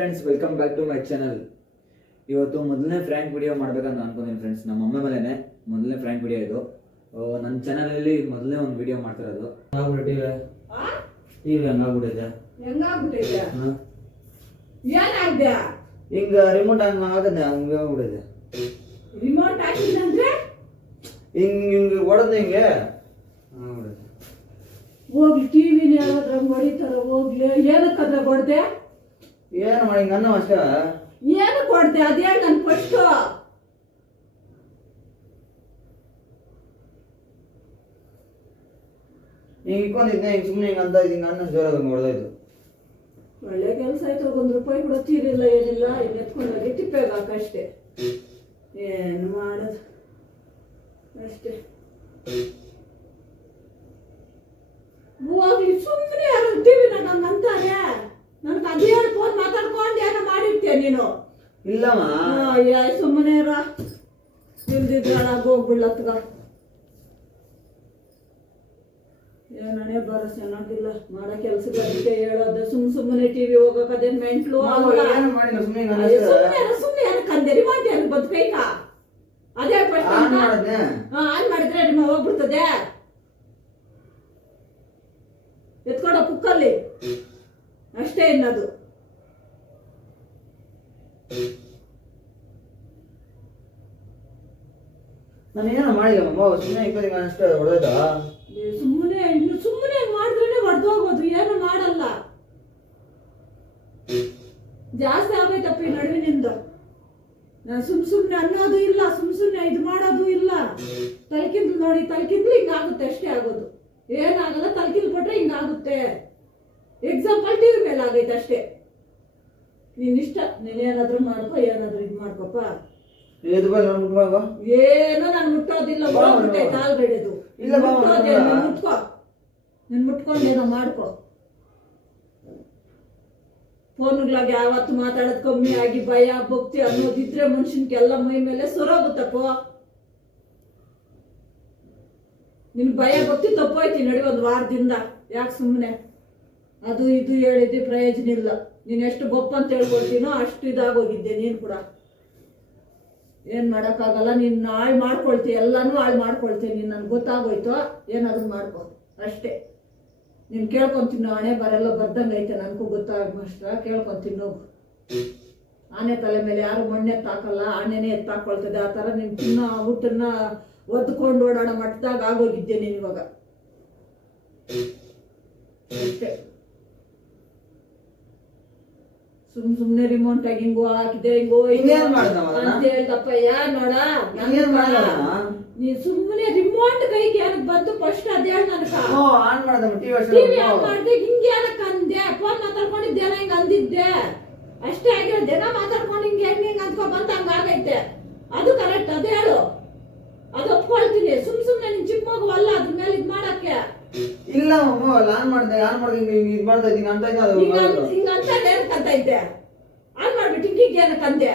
Friends, welcome back to my channel. ಇವತ್ತು ಮೊದಲನೇ frank video ಮಾಡ್ಬೇಕಂತ ಅನ್ಕೊಂಡಿದ್ದೀನಿ ಫ್ರೆಂಡ್ಸ್. ನಮ್ಮ ಅಮ್ಮ ಮೇಲೆನೆ ಮೊದಲನೇ ಫ್ರ್ಯಾಂಕ್ ವಿಡಿಯೋ ಇದು. ನನ್ನ ಚಾನಲಲ್ಲಿ ಮೊದಲನೇ ಒಂದು ವಿಡಿಯೋ ಮಾಡ್ತಿರೋದು. ಹೆಂಗಾಗ್ಬಿಟ್ಟಿದೆ ಹಿಂಗ ರಿಮೋಟ್ ಹಂಗ ಆಗದೆ ಹಂಗ ಆಗ್ಬಿಟ್ಟಿದೆ. ರಿಮೋಟ್ ಹಾಕಿದ್ರೆ ಹಿಂಗ ಹೊಡೆದ ಹಿಂಗೆ ಹೋಗ್ಲಿ. ಟಿವಿನ ಯಾರಾದ್ರಂಗ್ ಹೊಡಿತಾರ ಹೋಗ್ಲಿ. ಏನಕ್ಕದ್ರ ಹೊಡ್ದೆ? ಏನು ಮಾಡಿ ಹಿಂಗ ಅನ್ನೋ ಅಷ್ಟೇ. ಏನಕ್ಕೆ ಹೊಡ್ದೆ ಅದೇ ನನ್ ಫಸ್ಟ್. ಹಿಂಗ ಇಟ್ಕೊಂಡಿದ್ದೆ, ಹಿಂಗ ಸುಮ್ಮನೆ ಹಿಂಗ ಅಂತ ಹಿಂಗ ಅನ್ನ ಜೋರಾಗ ಹೊಡೆದಾಯ್ತು. ಒಳ್ಳೆ ಕೆಲಸ ಆಯ್ತು. ₹1 ಕೂಡ ತೀರಿಲ್ಲ ಏನಿಲ್ಲ. ಇನ್ನು ಎತ್ಕೊಂಡೋಗಿ ತಿಪ್ಪೆಗೆ ಹಾಕಷ್ಟೇ. ಏನು ಮಾಡೋದು ಅಷ್ಟೇ. ಹೋಗ್ಲಿ ಸುಮ್ಮನೆ ಯಾರು ಟಿವಿನ ನಂಗೆ ಅಂತಾರೆ. ನನ್ಗೆ ಅದೇ ಫೋನ್ ಮಾತಾಡ್ಕೊಂಡು ಏನೋ ಮಾಡಿರ್ತೀಯ ನೀನು. ಇಲ್ಲಮ್ಮ ಸುಮ್ಮನೆ ಇಲ್ದಿದ್ರ ಹೋಗ್ಬಿಡ್ಲತ್ಗ. ಏನಣೆ ಬರ ಚೆನ್ನಾಗಿಲ್ಲ. ಮಾಡೋ ಕೆಲ್ಸಕ್ಕೆ ಹೇಳೋದು ಸುಮ್ಮನೆ ಟಿವಿ ಹೋಗಕ್ ಅದೇನ್ ಮೆಂಟ್ಲು. ಸುಮ್ಮನೆ ಏನಕ್ಕೆ ಅಂದೆ? ರಿಮೋಟ್ ಏನಕ್ಕೆ ಬದುಕೈತಾ? ಅದೇ ಆನ್ ಮಾಡಿದ್ರೆ ರಿಮೋಟ್ ಹೋಗ್ಬಿಡ್ತದೆ. ಎತ್ಕೊಡ ಕುಕ್ಕಲ್ಲಿ ಅಷ್ಟೇ. ಇನ್ನದು ನಾನು ಏನೋ ಮಾಡಿಲ್ಲಮ್ಮ, ಸುಮ್ಮನೆ ಇಪ್ಪತ್ತಿಗೆ ಅಷ್ಟೇ ಹೊಡೆದ. ಸುಮ್ಮನೆ ಇನ್ನು ಸುಮ್ಮನೆ ಮಾಡಿದ್ರೆ ಹೊಡೆದೋಗೋದು. ಏನು ಮಾಡಲ್ಲ. ಜಾಸ್ತಿ ಆಗೈತಪ್ಪ ಈ ನಡುವಿನಿಂದ. ನಾನು ಸುಮ್ಮನೆ ಅನ್ನೋದು ಇಲ್ಲ, ಸುಮ್ಮನೆ ಇದು ಮಾಡೋದು ಇಲ್ಲ. ತಲೆಕಿಂದ್ಲು ನೋಡಿ, ತಲೆಕಿಂದ್ಲು ಹಿಂಗಾಗುತ್ತೆ ಅಷ್ಟೇ ಆಗೋದು. ಏನಾಗಲ್ಲ. ತಲೆಕಿಂದ್ಲು ಕೊಟ್ರೆ ಹಿಂಗಾಗುತ್ತೆ. ಎಕ್ಸಾಂಪಲ್ ಟಿವಿ ಮೇಲೆ ಆಗೈತೆ ಅಷ್ಟೇ. ನಿನ್ನಿಷ್ಟ. ನೀನೇನಾದ್ರೂ ಮಾಡ್ಕೊ, ಏನಾದ್ರೂ ಇದು ಮಾಡ್ಕೊಪ್ಪ. ಏನೋ ನಾನು ಮುಟ್ಟೋದಿಲ್ಲ. ಹೋಗ್ಬಿಟ್ಟೈತೆ ಆಲ್ರೆಡಿ. ಅದು ಮುಟ್ಕೋ. ನೀನ್ ಮುಟ್ಕೊಂಡೇನೋ ಮಾಡ್ಕೊ. ಫೋನ್ಗಳಾಗ ಯಾವತ್ತು ಮಾತಾಡೋದು ಕಮ್ಮಿ ಆಗಿ ಭಯ ಭಕ್ತಿ ಅನ್ನೋದಿದ್ರೆ ಮನುಷ್ಯನ್ಗೆಲ್ಲ ಮೈ ಮೇಲೆ ಸೊರೋಗುತ್ತಪ್ಪ. ನಿನ್ ಭಯ ಭಕ್ತಿ ತಪ್ಪೋಯ್ತಿ ನಡಿ ಒಂದು ವಾರದಿಂದ. ಯಾಕೆ ಸುಮ್ಮನೆ ಅದು ಇದು ಹೇಳಿದ್ದೆ ಪ್ರಯೋಜನ ಇಲ್ಲ. ನೀನ್ ಎಷ್ಟು ಗೊಪ್ಪ ಅಂತ ಹೇಳ್ಕೊಡ್ತೀನೋ ಅಷ್ಟು ಇದಾಗೋಗಿದ್ದೆ ನೀನ್ ಕೂಡ. ಏನ್ ಮಾಡಕ್ಕಾಗಲ್ಲ. ನೀನ್ ಹಾಳು ಮಾಡ್ಕೊಳ್ತೀಯ, ಎಲ್ಲಾನು ಹಾಳು ಮಾಡ್ಕೊಳ್ತೀಯ ನೀನ್. ನನ್ಗೆ ಗೊತ್ತಾಗೋಯ್ತು. ಏನಾದ್ರು ಮಾಡ್ಕೊ ಅಷ್ಟೇ. ನೀನ್ ಕೇಳ್ಕೊಂತೀನಿ. ಹಣೆ ಬರೆಲ್ಲ ಬರ್ದಂಗ ಐತೆ. ನನ್ಗೂ ಗೊತ್ತಾಗ ಕೇಳ್ಕೊಂತೀನಿ ಹೋಗು. ಆನೆ ತಲೆ ಮೇಲೆ ಯಾರು ಮಣ್ಣೆತ್ತಾಕಲ್ಲ, ಆನೆನೇ ಎತ್ತಾಕೊಳ್ತದೆ. ಆ ತರ ನೀನ್ ತಿನ್ನೋ ಊಟನ್ನ ಒದ್ಕೊಂಡು ಓಡಾಡೋ ಮಟ್ಟದಾಗ ಆಗೋಗಿದ್ದೆ ನೀನ್ ಇವಾಗ ಅಷ್ಟೇ. ಸುಮ್ನೆ ರಿಮೋಟ್ ಆಗಿ ಹಿಂಗೋ ಹಾಕಿದೆ ಹಿಂಗೋ ಅಂತ ಹೇಳ್ದಪ್ಪ. ನೋಡ ನೀ ಸುಮ್ಮನೆ ರಿಮೋಟ್ ಕೈಗೆ ಏನಕ್ಕೆ ಬಂತು ಫಸ್ಟ್ ಅದೇ ಹೇಳ. ಟಿವಿ ಆನ್ ಮಾಡ್ದೆ ಹಿಂಗೆ ಏನಕ್ಕೆ ಅಂದೆ? ಫೋನ್ ಮಾತಾಡ್ಕೊಂಡಿದ್ದೇನ ಹಿಂಗ ಅಂದಿದ್ದೆ ಅಷ್ಟೇ ಆಗಿರೋ. ದಿನ ಮಾತಾಡ್ಕೊಂಡು ಹಿಂಗೆ ಹೆಂಗ್ ಅಂದ್ಕೊ ಬಂತ ಹಂಗಾಗೈತೆ. ಅದು ಕರೆಕ್ಟ್. ಅದೇ ಹೇಳು. ಅದು ಒಪ್ಕೊಳ್ತೀನಿ. ಸುಮ್ನೆ ನಿನ್ ಚಿಕ್ಕ ಮಗು ಅಲ್ಲ ಅದ್ರ ಮೇಲೆ ಇದ್ ಮಾಡಕ್ಕೆ. ಇಲ್ಲ ಆನ್ ಮಾಡ್ದೆ ಇದು ಮಾಡ್ತಾ ಇದ್ದೀನಿ ಅಂತ ಹಿಂಗಂತ ಏನಕ್ಕಂತೈತೆ? ಆನ್ ಮಾಡ್ಬಿಟ್ಟು ಹಿಂಗಿಗೆ ಏನಕ್ಕಂದೆ?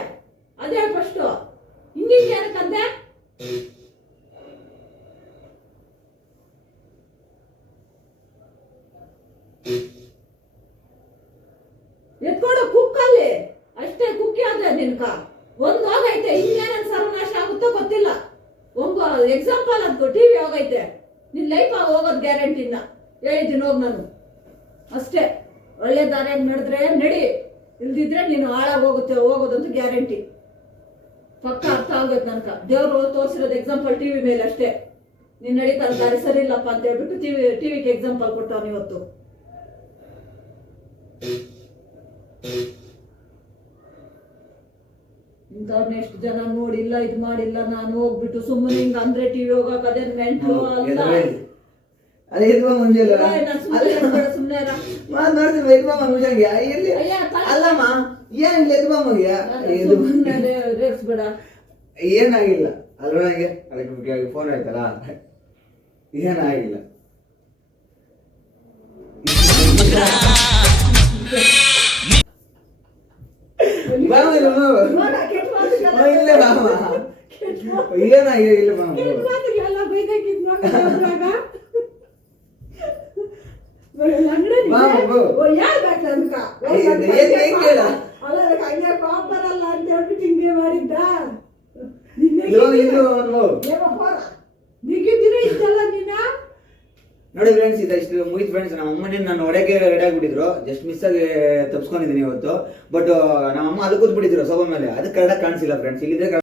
ಅದೇ ಫಸ್ಟ್. ಹಿಂಗಿಗೆ ಏನಕ್ಕಂದೆ? ಎತ್ಕೊಡು ಕುಕ್ಕಲ್ಲಿ ಅಷ್ಟೇ. ಕುಕ್ಕಿ ಆದ್ರೆ ನಿನ್ಕ ಒಂದ್ ಹೋಗೈತೆ. ಇನ್ನೇನನ್ ಸರ್ವನಾಶ ಆಗುತ್ತೋ ಗೊತ್ತಿಲ್ಲ. ಒಂದು ಎಕ್ಸಾಂಪಲ್ ಅಂತ ಟಿವಿ ಹೋಗೈತೆ. ನಿನ್ ಲೈಫ್ ಹೋಗೋದ್ ಗ್ಯಾರಂಟಿನ ಹೇಳಿದ್ದೀನಿ. ಹೋಗ್ ನಾನು ಅಷ್ಟೇ. ಒಳ್ಳೆ ದಾರಿಯಾಗಿ ನಡೆದ್ರೆ ನಡಿ, ಇಲ್ದಿದ್ರೆ ನೀನು ಹಾಳಾಗೋಗುತ್ತೆ. ಹೋಗೋದಂತೂ ಗ್ಯಾರಂಟಿ ಪಕ್ಕ. ಅರ್ಥ ಆಗೋಯ್ತು ನನ್ಕ. ದೇವ್ರು ತೋರಿಸಿರೋದು ಎಕ್ಸಾಂಪಲ್ ಟಿವಿ ಮೇಲೆ ಅಷ್ಟೇ. ನೀನ್ ನಡೀತಾರ ದಾರಿ ಸರಿ ಇಲ್ಲಪ್ಪ ಅಂತ ಹೇಳ್ಬಿಟ್ಟು ಟಿವಿಗೆ ಎಕ್ಸಾಂಪಲ್ ಕೊಟ್ಟವನು ಇವತ್ತು. ಇಂಥವ್ರನ್ನ ಎಷ್ಟು ಜನ ನೋಡಿಲ್ಲ, ಇದು ಮಾಡಿಲ್ಲ. ನಾನು ಹೋಗ್ಬಿಟ್ಟು ಸುಮ್ಮನೆ ಹಿಂಗ ಅಂದ್ರೆ ಟಿವಿ ಹೋಗಕ್ ಅದೇನ್ ಮೆಂಟ್ಲು ಅಲ್ಲ. ಏನಾಗಿಲ್ಲ ಅದ್ರೊಳಗೆ. ಅದಕ್ಕೆ ಫೋನ್ ಆಯ್ತಲ್ಲ, ಏನಾಗಿಲ್ಲ. ಅಲ್ಲ ಅದಕ್ಕೆ ಹಂಗೆ ಪಾಪ ಬರಲ್ಲ ಅಂತ ಹೇಳ್ಬಿಟ್ಟು ಹಿಂಗೆ ಮಾಡಿದ್ದ ನೀಗಿದ್ದೀರ ಇದ್ದಲ್ಲ ನೀನ ನೋಡಿ ಫ್ರೆಂಡ್ಸ್ ಇಷ್ಟು ಮುಗಿತು ಫ್ರೆಂಡ್ಸ್. ನಮ್ಮ ಅಮ್ಮನೇ ನಾನು ಹೊಡೆಗೆ ರೆಡಿ ಆಗಿಬಿಟ್ಟಿದ್ರು, ಜಸ್ಟ್ ಮಿಸ್ ಆಗಿ ತಪ್ಸ್ಕೊಂಡಿದ್ದೀನಿ ಇವತ್ತು. ಬಟ್ ನಮ್ಮ ಅಮ್ಮ ಅದು ಕೂತ್ಬಿಟ್ಟಿದ್ರು ಸೋಫಾ ಮೇಲೆ, ಅದಕ್ಕೆ ಕರೆಕ್ಟಾಗಿ ಕಾಣಿಸಿಲ್ಲ ಫ್ರೆಂಡ್ಸ್. ಇಲ್ಲಿದ್ರೆ